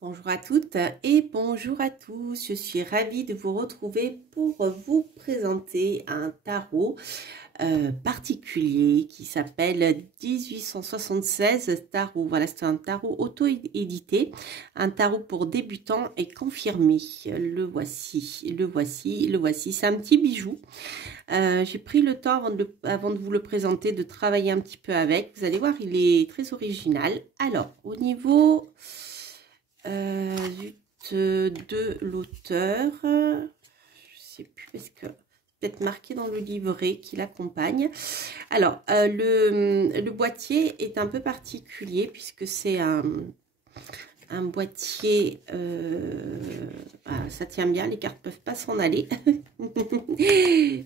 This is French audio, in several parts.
Bonjour à toutes et bonjour à tous. Je suis ravie de vous retrouver pour vous présenter un tarot particulier qui s'appelle 1876 tarot. Voilà, c'est un tarot auto-édité, un tarot pour débutants et confirmé. Le voici, le voici, le voici. C'est un petit bijou. J'ai pris le temps avant de vous le présenter, de travailler un petit peu avec. Vous allez voir, il est très original. Alors, au niveau de l'auteur, je sais plus parce que peut-être marqué dans le livret qui l'accompagne. Alors, le boîtier est un peu particulier puisque c'est un boîtier, ça tient bien, les cartes peuvent pas s'en aller,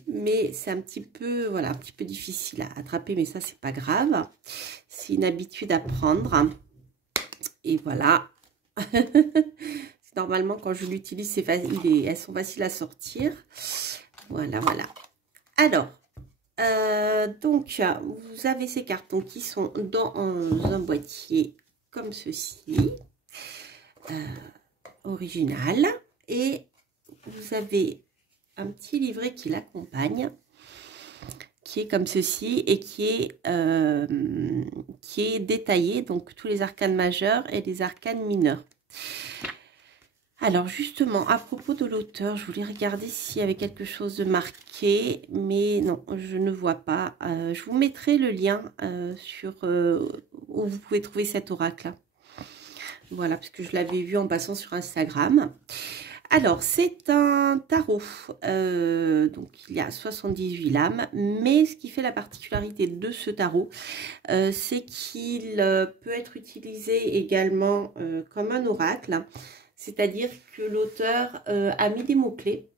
mais c'est un petit peu, voilà, un petit peu difficile à attraper, mais ça c'est pas grave, c'est une habitude à prendre. Et voilà. Normalement, quand je l'utilise, c'est facile, elles sont faciles à sortir. Voilà, voilà. Alors, donc, vous avez ces cartons qui sont dans un boîtier comme ceci, original. Et vous avez un petit livret qui l'accompagne, qui est comme ceci et qui est détaillé, donc tous les arcanes majeurs et les arcanes mineurs. Alors justement, à propos de l'auteur, je voulais regarder s'il y avait quelque chose de marqué, mais non, je ne vois pas. Je vous mettrai le lien sur où vous pouvez trouver cet oracle. Voilà, parce que je l'avais vu en passant sur Instagram. Alors, c'est un tarot, donc il y a 78 lames, mais ce qui fait la particularité de ce tarot, c'est qu'il peut être utilisé également comme un oracle, c'est-à-dire que l'auteur a mis des mots-clés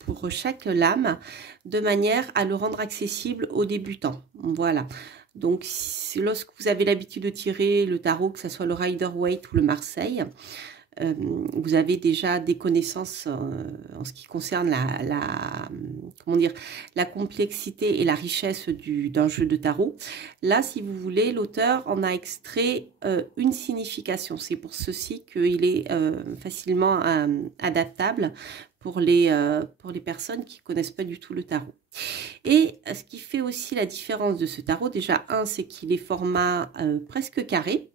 pour chaque lame, de manière à le rendre accessible aux débutants. Voilà. Donc, lorsque vous avez l'habitude de tirer le tarot, que ce soit le Rider-Waite ou le Marseille, vous avez déjà des connaissances en ce qui concerne comment dire, la complexité et la richesse d'un jeu de tarot. Là, si vous voulez, l'auteur en a extrait une signification. C'est pour ceci qu'il est facilement adaptable pour les personnes qui ne connaissent pas du tout le tarot. Et ce qui fait aussi la différence de ce tarot, déjà, c'est qu'il est format presque carré.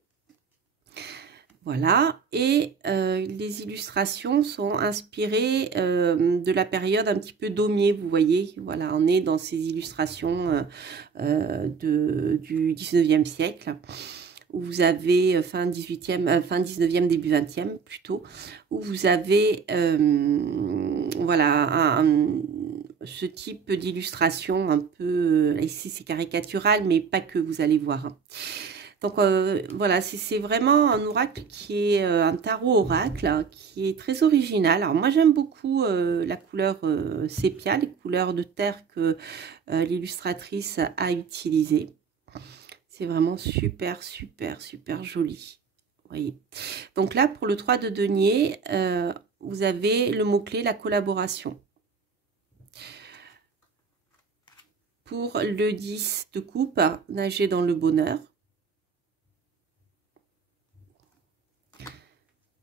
Voilà, et les illustrations sont inspirées de la période un petit peu Daumier, vous voyez. Voilà, on est dans ces illustrations du 19e siècle, où vous avez fin 19e, début 20e plutôt, où vous avez voilà, ce type d'illustration un peu, ici c'est caricatural, mais pas que, vous allez voir. Donc voilà, c'est vraiment un oracle qui est un tarot oracle, hein, qui est très original. Alors moi j'aime beaucoup la couleur sépia, les couleurs de terre que l'illustratrice a utilisées. C'est vraiment super, super, super joli. Vous voyez. Donc là, pour le 3 de denier, vous avez le mot-clé, la collaboration. Pour le 10 de coupe, nager dans le bonheur.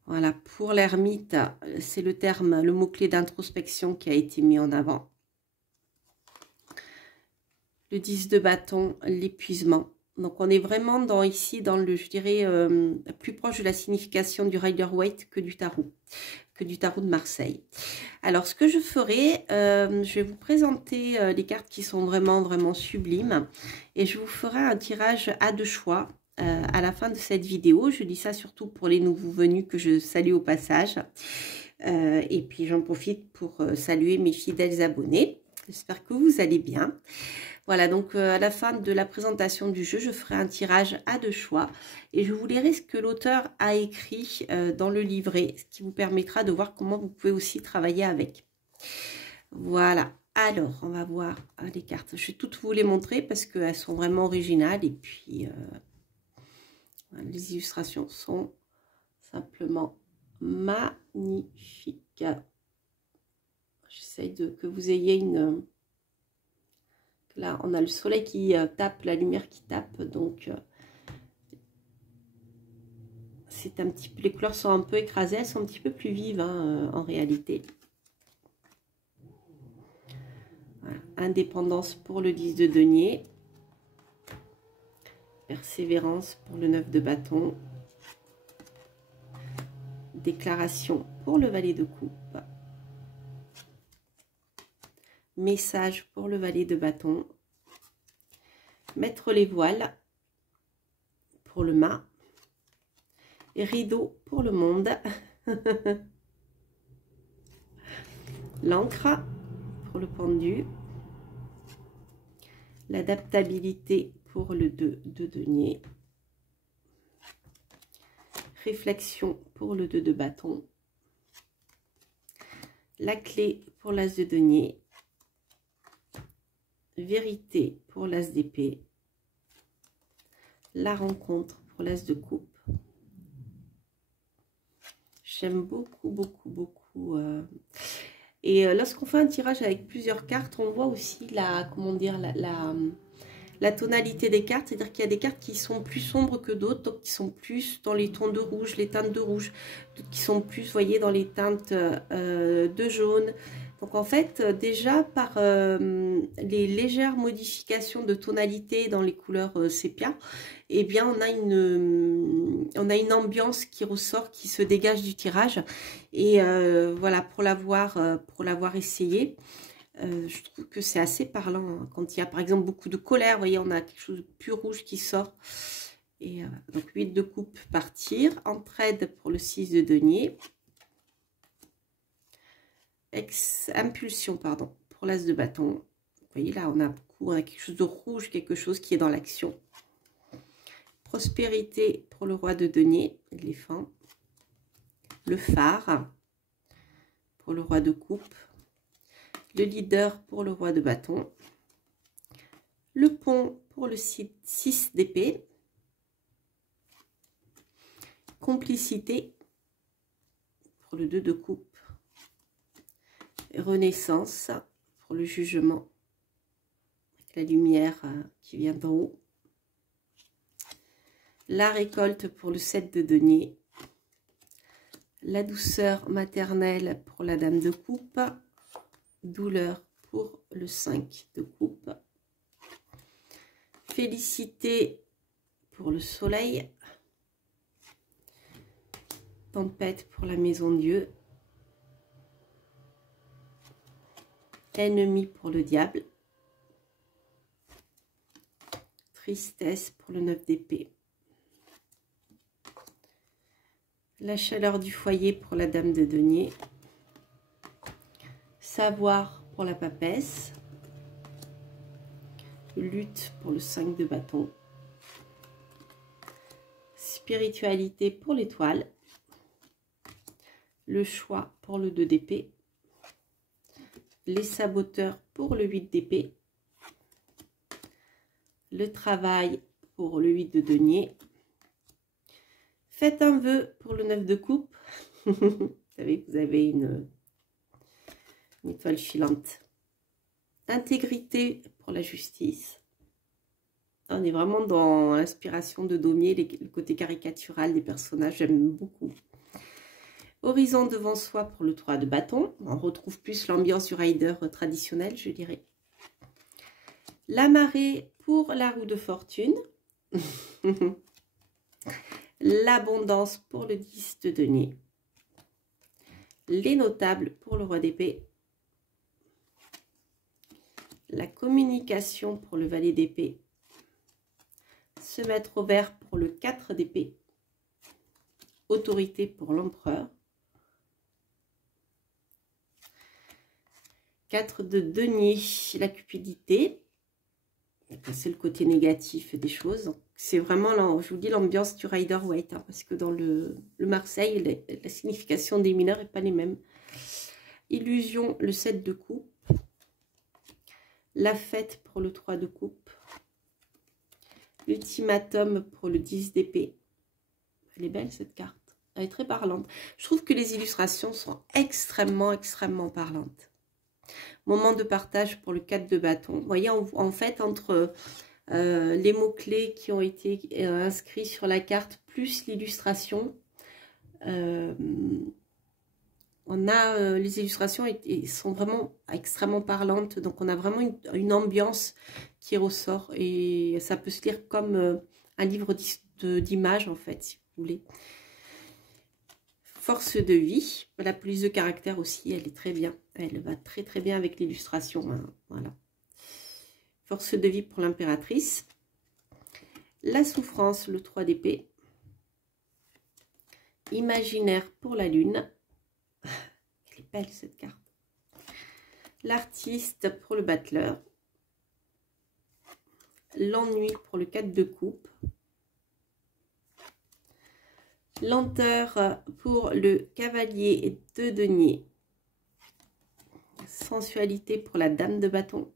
Voilà, pour l'ermite, c'est le terme, le mot-clé d'introspection qui a été mis en avant. Le 10 de bâton, l'épuisement. Donc, on est vraiment ici dans le, je dirais, plus proche de la signification du Rider-Waite que du tarot de Marseille. Alors, ce que je ferai, je vais vous présenter les cartes qui sont vraiment, vraiment sublimes. Et je vous ferai un tirage à deux choix. À la fin de cette vidéo, je dis ça surtout pour les nouveaux venus que je salue au passage. Et puis j'en profite pour saluer mes fidèles abonnés. J'espère que vous allez bien. Voilà, donc à la fin de la présentation du jeu, je ferai un tirage à deux choix. Et je vous lirai ce que l'auteur a écrit dans le livret, ce qui vous permettra de voir comment vous pouvez aussi travailler avec. Voilà. Alors, on va voir les cartes. Je vais toutes vous les montrer parce qu'elles sont vraiment originales. Et puis... les illustrations sont simplement magnifiques. J'essaye que vous ayez une... Là, on a le soleil qui tape, la lumière qui tape, donc c'est un petit peu, les couleurs sont un peu écrasées, elles sont un petit peu plus vives hein, en réalité. Voilà. Indépendance pour le 10 de denier. Persévérance pour le 9 de bâton. Déclaration pour le valet de coupe. Message pour le valet de bâton. Mettre les voiles pour le mât. Et rideau pour le monde. L'encre pour le pendu. L'adaptabilité pour le 2 de denier. Réflexion pour le 2 de bâton. La clé pour l'as de denier. Vérité pour l'as d'épée. La rencontre pour l'as de coupe. J'aime beaucoup, beaucoup, beaucoup. Et lorsqu'on fait un tirage avec plusieurs cartes, on voit aussi la, comment dire, la tonalité des cartes. C'est-à-dire qu'il y a des cartes qui sont plus sombres que d'autres, donc qui sont plus dans les tons de rouge, les teintes de rouge, d'autres qui sont plus, vous voyez, dans les teintes de jaune. Donc en fait, déjà par les légères modifications de tonalité dans les couleurs sépia, eh bien on a une ambiance qui ressort, qui se dégage du tirage. Et voilà, pour l'avoir essayé, je trouve que c'est assez parlant. Hein. Quand il y a par exemple beaucoup de colère, vous voyez, on a quelque chose de plus rouge qui sort. Et donc 8 de coupe, partir. Entraide pour le 6 de denier. Impulsion, pardon, pour l'as de bâton. Vous voyez, là, on a quelque chose de rouge, quelque chose qui est dans l'action. Prospérité pour le roi de denier, l'éléphant. Le phare pour le roi de coupe. Le leader pour le roi de bâton. Le pont pour le 6 d'épée. Complicité pour le 2 de coupe. Renaissance pour le jugement, avec la lumière qui vient d'en haut. La récolte pour le 7 de denier. La douceur maternelle pour la dame de coupe. Douleur pour le 5 de coupe. Félicité pour le soleil. Tempête pour la maison Dieu. Ennemi pour le diable. Tristesse pour le 9 d'épée. La chaleur du foyer pour la dame de denier. Savoir pour la papesse. Lutte pour le 5 de bâton. Spiritualité pour l'étoile. Le choix pour le 2 d'épée. Les saboteurs pour le 8 d'épée. Le travail pour le 8 de denier. Faites un vœu pour le 9 de coupe. Vous savez que vous avez une étoile filante. Intégrité pour la justice. On est vraiment dans l'inspiration de Daumier, le côté caricatural des personnages, j'aime beaucoup. Horizon devant soi pour le 3 de bâton. On retrouve plus l'ambiance du rider traditionnel, je dirais. La marée pour la roue de fortune. L'abondance pour le 10 de denier. Les notables pour le roi d'épée. La communication pour le valet d'épée. Se mettre au vert pour le 4 d'épée. Autorité pour l'empereur. 4 de denier, la cupidité. C'est le côté négatif des choses. C'est vraiment, je vous dis, l'ambiance du Rider Waite. Hein, parce que dans le Marseille, la signification des mineurs n'est pas les mêmes. Illusion, le 7 de coupe. La fête pour le 3 de coupe. L'ultimatum pour le 10 d'épée. Elle est belle cette carte. Elle est très parlante. Je trouve que les illustrations sont extrêmement, extrêmement parlantes. Moment de partage pour le 4 de bâton. Vous voyez, en fait, entre les mots-clés qui ont été inscrits sur la carte, plus l'illustration, On a les illustrations sont vraiment extrêmement parlantes, donc on a vraiment une ambiance qui ressort et ça peut se lire comme un livre d'images en fait, si vous voulez. Force de vie, la police de caractère aussi, elle est très bien, elle va très très bien avec l'illustration, hein, voilà. Force de vie pour l'impératrice, la souffrance, le 3 d'épée, imaginaire pour la lune. Elle est belle cette carte. L'artiste pour le battleur. L'ennui pour le 4 de coupe. Lenteur pour le cavalier de denier. Sensualité pour la dame de bâton.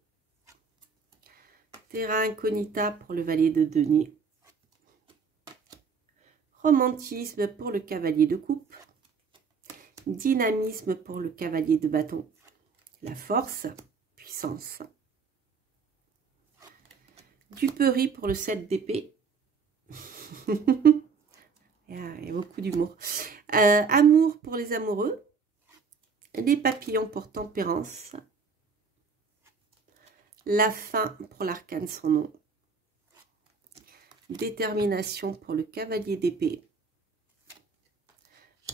Terra incognita pour le valet de denier. Romantisme pour le cavalier de coupe. Dynamisme pour le cavalier de bâton. La force, puissance. Duperie pour le 7 d'épée. Il y a beaucoup d'humour. Amour pour les amoureux. Les papillons pour tempérance. La fin pour l'arcane sans nom. Détermination pour le cavalier d'épée.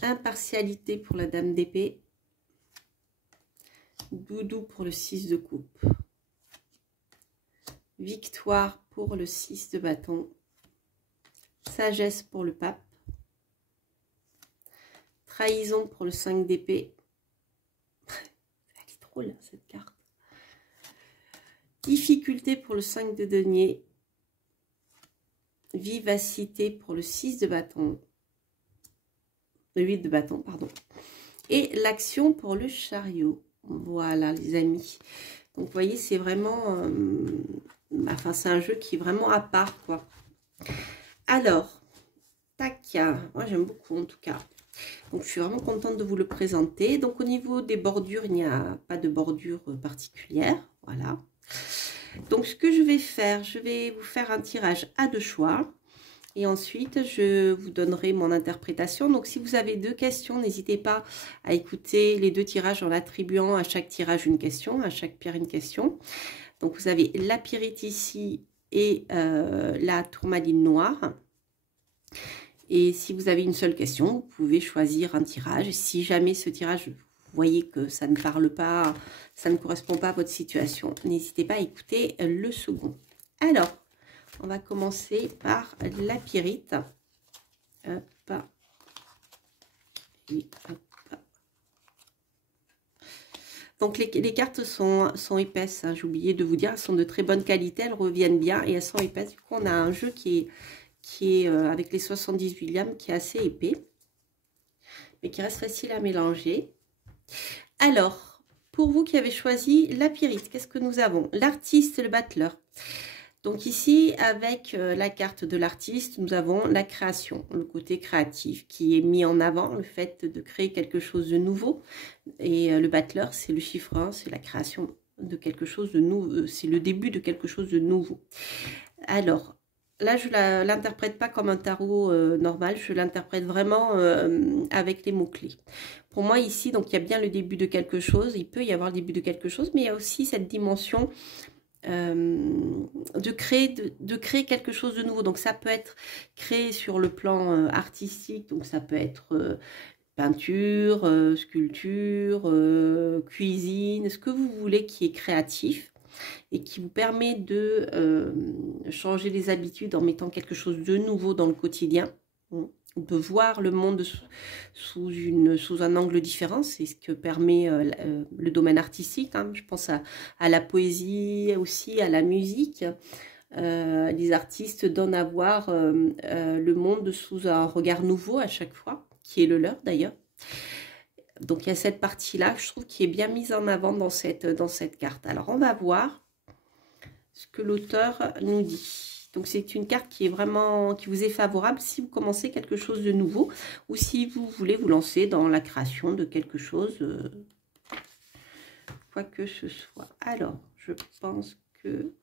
Impartialité pour la dame d'épée. Doudou pour le 6 de coupe. Victoire pour le 6 de bâton. Sagesse pour le pape. Trahison pour le 5 d'épée. Elle est drôle cette carte. Difficulté pour le 5 de denier. Vivacité pour le 6 de bâton. Le 8 de bâton, pardon. Et l'action pour le chariot. Voilà les amis. Donc vous voyez, c'est vraiment... enfin, c'est un jeu qui est vraiment à part, quoi. Alors, tac. Moi, j'aime beaucoup, en tout cas. Donc, je suis vraiment contente de vous le présenter. Donc, au niveau des bordures, il n'y a pas de bordure particulière. Voilà. Donc, ce que je vais faire, je vais vous faire un tirage à 2 choix. Et ensuite, je vous donnerai mon interprétation. Donc, si vous avez 2 questions, n'hésitez pas à écouter les 2 tirages en attribuant à chaque tirage une question, à chaque pierre une question. Donc, vous avez la pyrite ici et la tourmaline noire. Et si vous avez une seule question, vous pouvez choisir un tirage. Si jamais ce tirage, vous voyez que ça ne parle pas, ça ne correspond pas à votre situation, n'hésitez pas à écouter le second. Alors, on va commencer par la pyrite. Hop. Et hop. Donc, les cartes sont épaisses. Hein, j'ai oublié de vous dire, elles sont de très bonne qualité. Elles reviennent bien et elles sont épaisses. Du coup, on a un jeu qui est avec les 78 liames, qui est assez épais, mais qui reste facile à mélanger. Alors, pour vous qui avez choisi la pyrite, qu'est-ce que nous avons? L'artiste, le battleur. Donc ici, avec la carte de l'artiste, nous avons la création, le côté créatif qui est mis en avant, le fait de créer quelque chose de nouveau. Et le battleur, c'est le chiffre 1, c'est la création de quelque chose de nouveau, c'est le début de quelque chose de nouveau. Alors, là, je ne l'interprète pas comme un tarot normal, je l'interprète vraiment avec les mots-clés. Pour moi, ici, donc il y a bien le début de quelque chose, il peut y avoir le début de quelque chose, mais il y a aussi cette dimension de créer quelque chose de nouveau. Donc ça peut être créé sur le plan artistique, donc ça peut être peinture, sculpture, cuisine, ce que vous voulez qui est créatif et qui vous permet de changer les habitudes en mettant quelque chose de nouveau dans le quotidien. On peut voir le monde sous un angle différent, c'est ce que permet le domaine artistique. Hein. Je pense à la poésie aussi, à la musique. Les artistes donnent à voir le monde sous un regard nouveau à chaque fois, qui est le leur d'ailleurs. Donc il y a cette partie-là, je trouve, qui est bien mise en avant dans cette carte. Alors on va voir ce que l'auteur nous dit. Donc c'est une carte qui est vraiment, qui vous est favorable si vous commencez quelque chose de nouveau ou si vous voulez vous lancer dans la création de quelque chose, quoi que ce soit. Alors, je pense que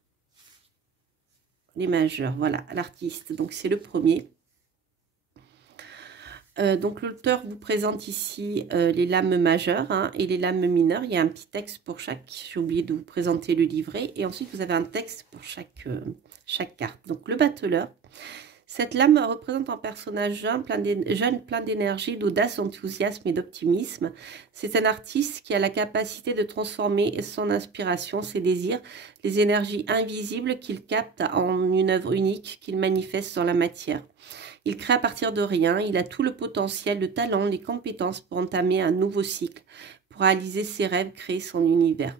les majeurs, voilà, l'artiste, donc c'est le premier. Donc l'auteur vous présente ici les lames majeures hein, et les lames mineures. Il y a un petit texte pour chaque. J'ai oublié de vous présenter le livret. Et ensuite, vous avez un texte pour chaque carte. Donc le battleur. Cette lame représente un personnage jeune, plein d'énergie, d'audace, d'enthousiasme et d'optimisme. C'est un artiste qui a la capacité de transformer son inspiration, ses désirs, les énergies invisibles qu'il capte en une œuvre unique qu'il manifeste dans la matière. Il crée à partir de rien, il a tout le potentiel, le talent, les compétences pour entamer un nouveau cycle, pour réaliser ses rêves, créer son univers.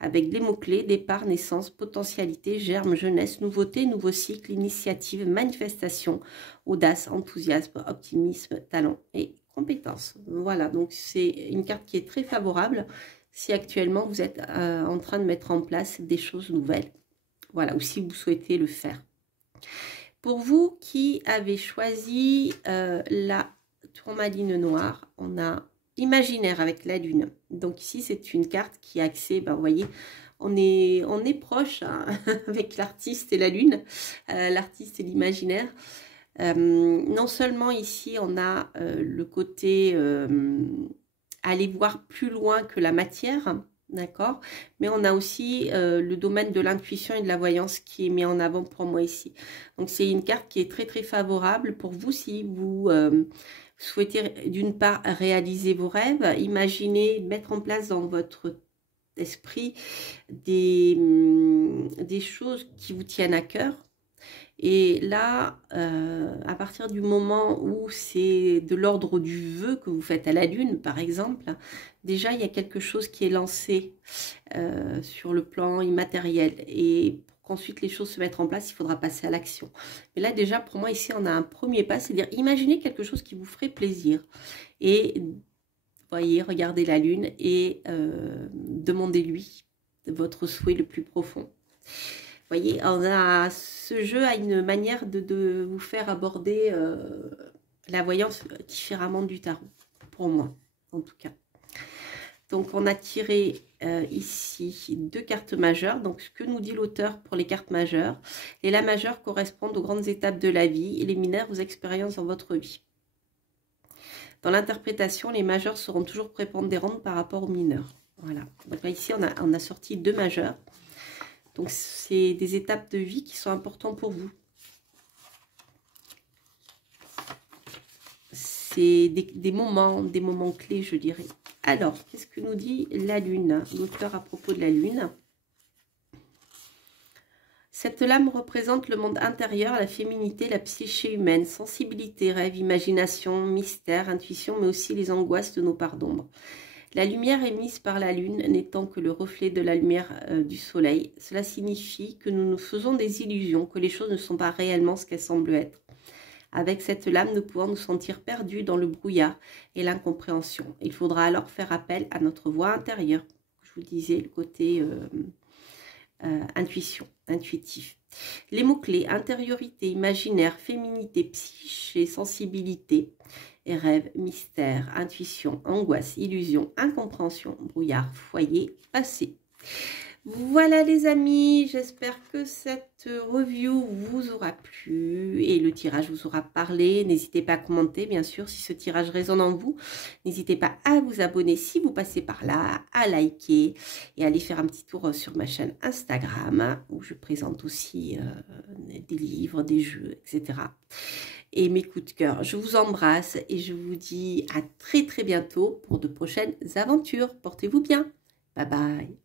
Avec des mots-clés, départ, naissance, potentialité, germe, jeunesse, nouveauté, nouveau cycle, initiative, manifestation, audace, enthousiasme, optimisme, talent et compétences. Voilà, donc c'est une carte qui est très favorable si actuellement vous êtes en train de mettre en place des choses nouvelles. Voilà, ou si vous souhaitez le faire. Pour vous qui avez choisi la tourmaline noire, on a imaginaire avec la lune. Donc ici, c'est une carte qui est axée, ben, vous voyez, on est proche hein, avec l'artiste et la lune, l'artiste et l'imaginaire. Non seulement ici, on a le côté aller voir plus loin que la matière, d'accord, mais on a aussi le domaine de l'intuition et de la voyance qui est mis en avant pour moi ici. Donc c'est une carte qui est très très favorable pour vous si vous souhaitez d'une part réaliser vos rêves, imaginer, mettre en place dans votre esprit des choses qui vous tiennent à cœur. Et là, à partir du moment où c'est de l'ordre du vœu que vous faites à la lune, par exemple, déjà il y a quelque chose qui est lancé sur le plan immatériel. Et qu'ensuite les choses se mettent en place, il faudra passer à l'action. Mais là déjà, pour moi, ici, on a un premier pas, c'est-à-dire imaginez quelque chose qui vous ferait plaisir. Et, voyez, regardez la lune et demandez-lui votre souhait le plus profond. Vous voyez, ce jeu a une manière de vous faire aborder la voyance différemment du tarot, pour moi, en tout cas. Donc, on a tiré ici 2 cartes majeures. Donc, ce que nous dit l'auteur pour les cartes majeures. Les lames majeures correspondent aux grandes étapes de la vie et les mineures aux expériences dans votre vie. Dans l'interprétation, les majeures seront toujours prépondérantes par rapport aux mineurs. Voilà. Donc là, ici, on a sorti 2 majeures. Donc, c'est des étapes de vie qui sont importantes pour vous. C'est des moments clés, je dirais. Alors, qu'est-ce que nous dit la Lune, l'auteur à propos de la Lune? Cette lame représente le monde intérieur, la féminité, la psyché humaine, sensibilité, rêve, imagination, mystère, intuition, mais aussi les angoisses de nos parts d'ombre. La lumière émise par la lune n'étant que le reflet de la lumière du soleil, cela signifie que nous nous faisons des illusions, que les choses ne sont pas réellement ce qu'elles semblent être. Avec cette lame, nous pouvons nous sentir perdus dans le brouillard et l'incompréhension. Il faudra alors faire appel à notre voix intérieure. Je vous disais, le côté intuition, intuitif. Les mots-clés, intériorité, imaginaire, féminité, psyché, sensibilité, et rêve, mystère, intuition, angoisse, illusion, incompréhension, brouillard, foyer, passé. Voilà les amis, j'espère que cette review vous aura plu et le tirage vous aura parlé. N'hésitez pas à commenter, bien sûr, si ce tirage résonne en vous. N'hésitez pas à vous abonner si vous passez par là, à liker et à aller faire un petit tour sur ma chaîne Instagram où je présente aussi des livres, des jeux, etc. Et mes coups de cœur. Je vous embrasse et je vous dis à très très bientôt pour de prochaines aventures. Portez-vous bien. Bye bye.